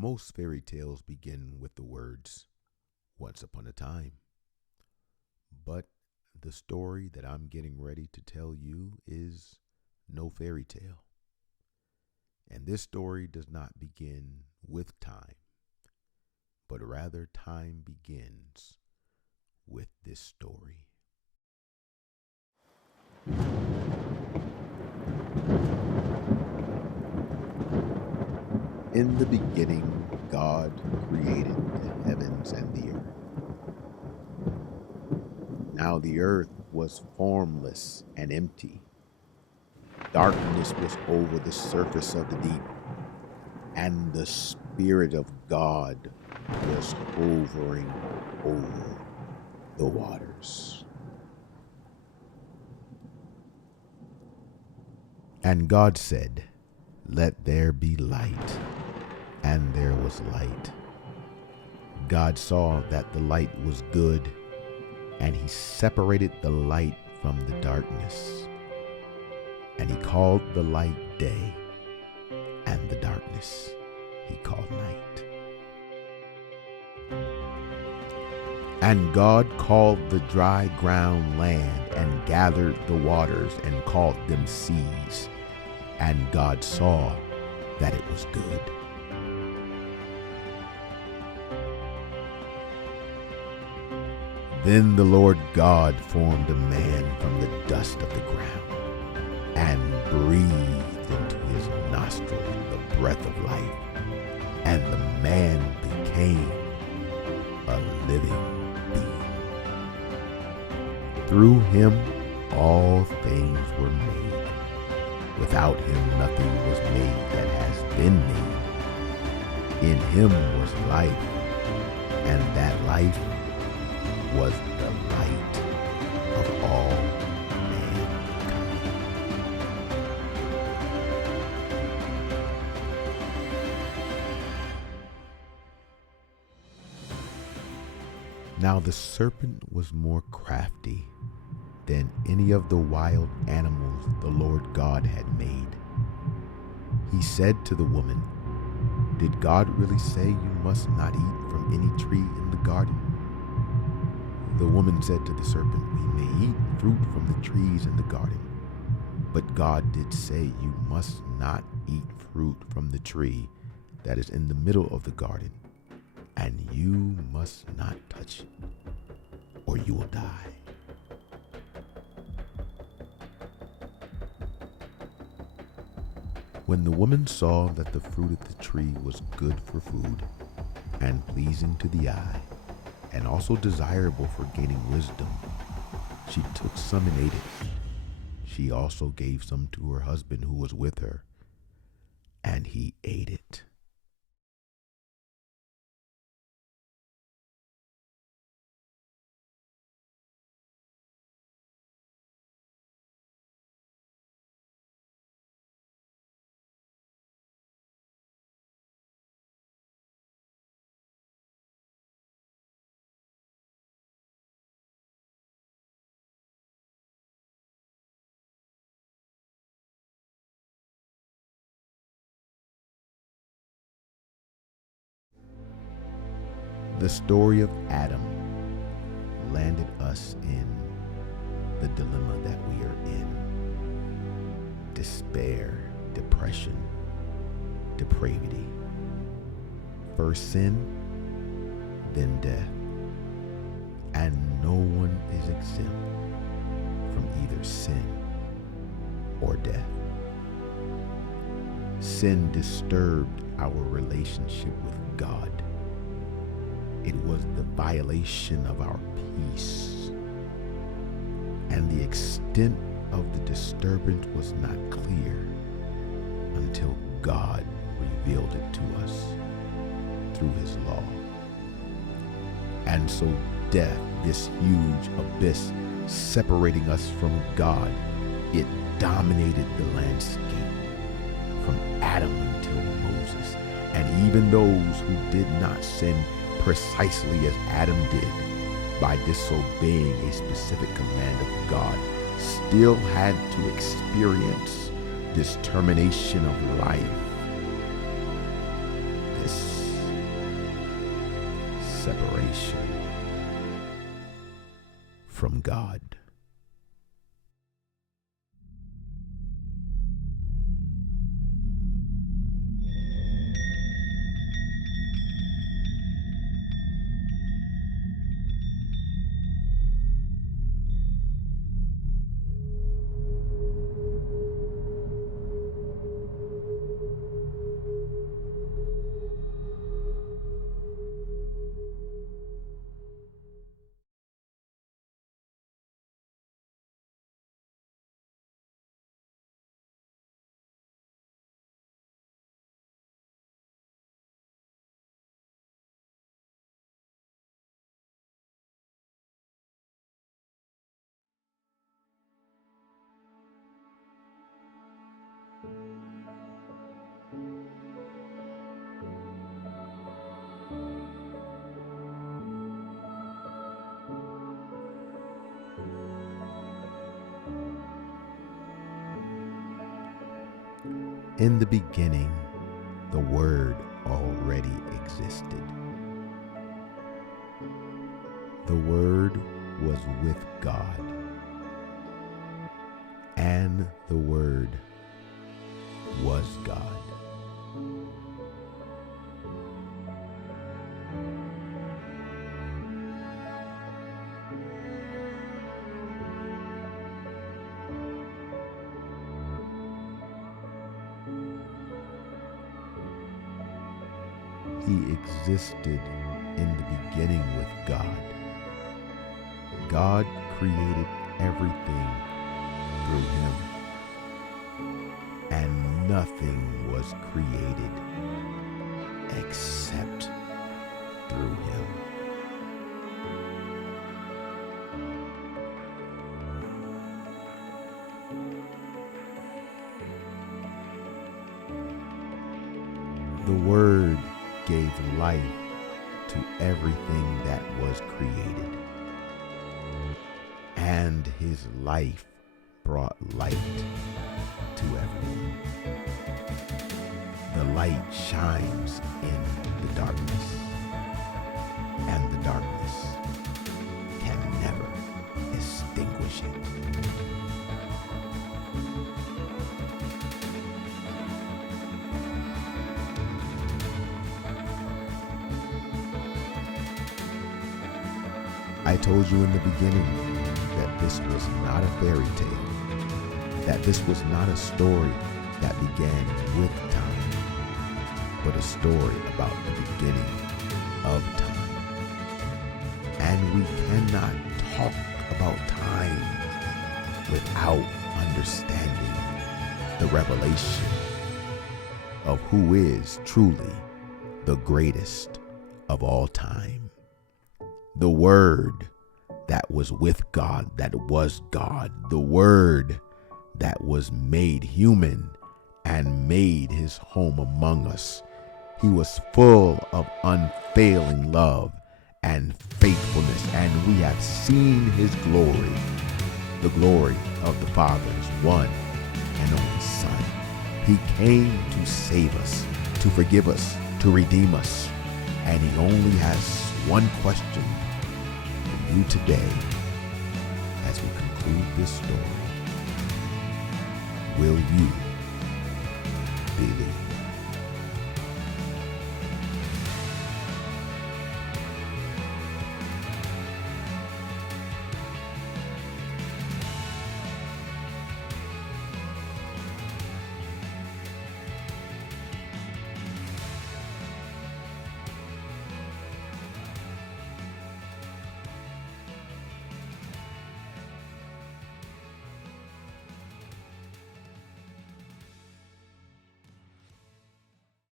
Most fairy tales begin with the words, "Once upon a time." But the story that I'm getting ready to tell you is no fairy tale. And this story does not begin with time, but rather time begins with this story. In the beginning, God created the heavens and the earth. Now the earth was formless and empty. Darkness was over the surface of the deep, and the Spirit of God was hovering over the waters. And God said, "Let there be light," and there was light. God saw that the light was good, and he separated the light from the darkness. And he called the light day, and the darkness he called night. And God called the dry ground land, and gathered the waters, and called them seas. And God saw that it was good. Then the Lord God formed a man from the dust of the ground, and breathed into his nostrils the breath of life, and the man became a living being. Through him all things were made. Without him nothing was made that has been made. In him was life, and that life was the light of all mankind. Now the serpent was more crafty than any of the wild animals the Lord God had made. He said to the woman, "Did God really say you must not eat from any tree in the garden?" The woman said to the serpent, "We may eat fruit from the trees in the garden, but God did say you must not eat fruit from the tree that is in the middle of the garden, and you must not touch it, or you will die." When the woman saw that the fruit of the tree was good for food, and pleasing to the eye, and also desirable for gaining wisdom, she took some and ate it. She also gave some to her husband who was with her, and he ate it. The story of Adam landed us in the dilemma that we are in. Despair, depression, depravity. First sin, then death. And no one is exempt from either sin or death. Sin disturbed our relationship with God. It was the violation of our peace, and the extent of the disturbance was not clear until God revealed it to us through his law. And so death, this huge abyss separating us from God, it dominated the landscape from Adam until Moses. And even those who did not sin precisely as Adam did, by disobeying a specific command of God, still had to experience this termination of life, this separation from God. In the beginning, the Word already existed. The Word was with God, and the Word was God. He existed in the beginning with God. God created everything through him, and nothing was created except through him. The Word gave life to everything that was created, and his life brought light to everyone. The light shines in the darkness, and the darkness can never extinguish it. I told you in the beginning that this was not a fairy tale, that this was not a story that began with time, but a story about the beginning of time. And we cannot talk about time without understanding the revelation of who is truly the greatest of all time. The Word that was with God, that was God, the Word that was made human and made his home among us. He was full of unfailing love and faithfulness, and we have seen his glory, the glory of the Father's one and only Son. He came to save us, to forgive us, to redeem us, and he only has one question for you today as we conclude this story. Will you